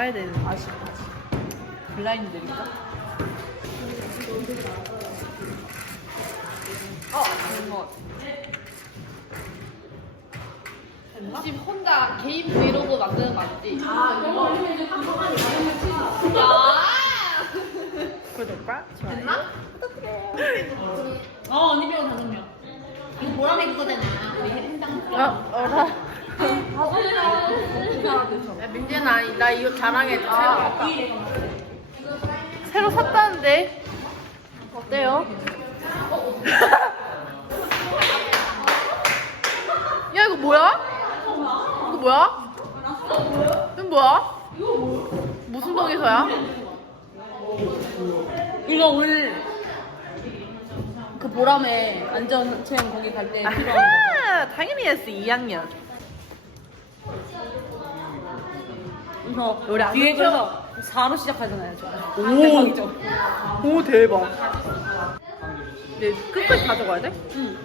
나 나와야 되는 아쉽다. 블라인드니까. 어, 이거. 지금 혼자 개인 브이로그 만드는 거 맞지? 아, 구독과 좋아요. 어, 언니 배우 다섯 명. 이거 보라색 거잖아. 우리 햄당. 어, 어라. 야, 민지야, 나, 나 이거 자랑해줘. 새로 샀다. 새로 샀다는데? 어때요? 야, 이거 뭐야? 이거 뭐야? 이건 뭐야? 무슨 동에서야? 이거 오늘 그 보람에 안전 체험 거기 갈 때 필요한 거. 아하, 당연히 했어, 2학년. 그래서 우리 안 뒤에? 그래서 4로 시작하잖아요. 저. 오. 대박이죠. 오, 대박. 내 끝까지 가져가야 돼? 응.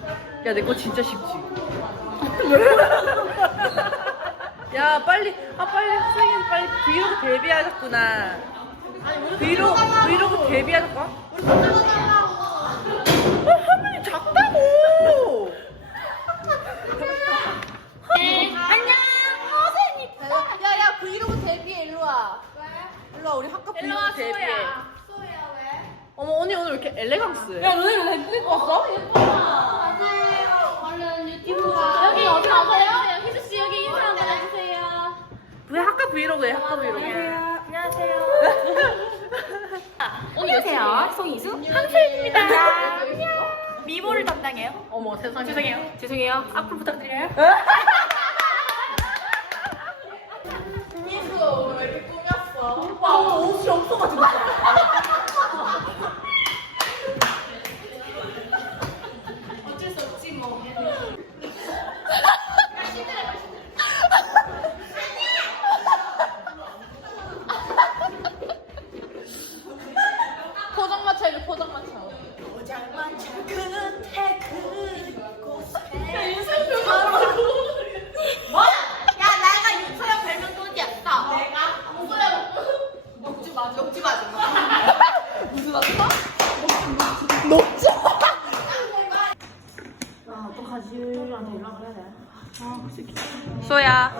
야, 내 거 진짜 쉽지. 야, 빨리, 아, 빨리, 선생님, 빨리 브이로그 데뷔하셨구나. 브이로그, 브이로그 데뷔하셨구나? 어, 화면이 작다고! 안녕. 선생님. 야, 야, 브이로그 데뷔해, 일로 와. 왜? 일로 와, 우리 학교 브이로그 데뷔해. 어머, 언니 오늘 왜 이렇게 엘레강스해? 야, 너네 왜 예쁘게 입고 왔어? 얼른 유튜브가 여기 어디 가세요? 희수 씨 여기 인사 한번 해주세요. 왜 학교 브이로그해, 학교 브이로그. 안녕하세요. 안녕하세요. 송이수. 한슬입니다. 미모를 담당해요. 어머, 세상에. 죄송해요. 죄송해요. 앞으로 부탁드려요. 옷이 없어 먹지 마. 먹지 마. 무슨 맛이야? 소야.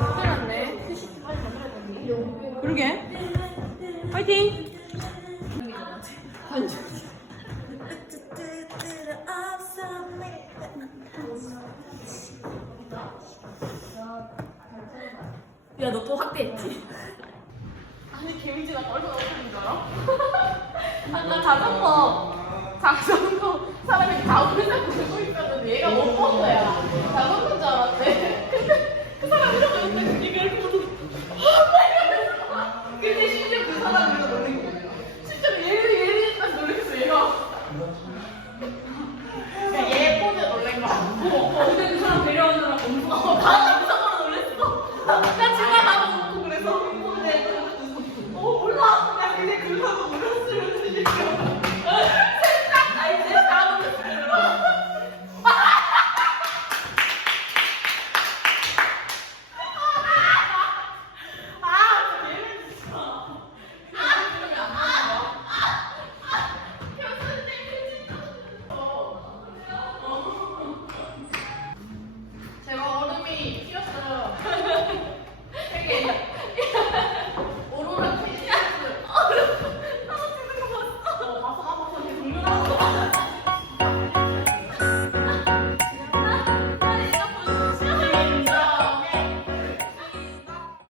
그러게. 파이팅. 야, 너또 학대했지? 아니 개미지 아까 얼마나 웃었는 줄 알아? 아까 자전거 자전거 사람이 다 웃는다고 들고 있었는데 얘가 못 봤어요 자전거인 줄 알았대. 근데 그 사람 이러고 있는데 그 얘기를 보고 근데 이제 그 사람이라고 노는 거야. 심지어 얘를 얘를 딱 노리면서 얘가 그러니까 얘 포즈 놀란 거야 어, 근데 그 사람 데려온 사람 엄청 어, 다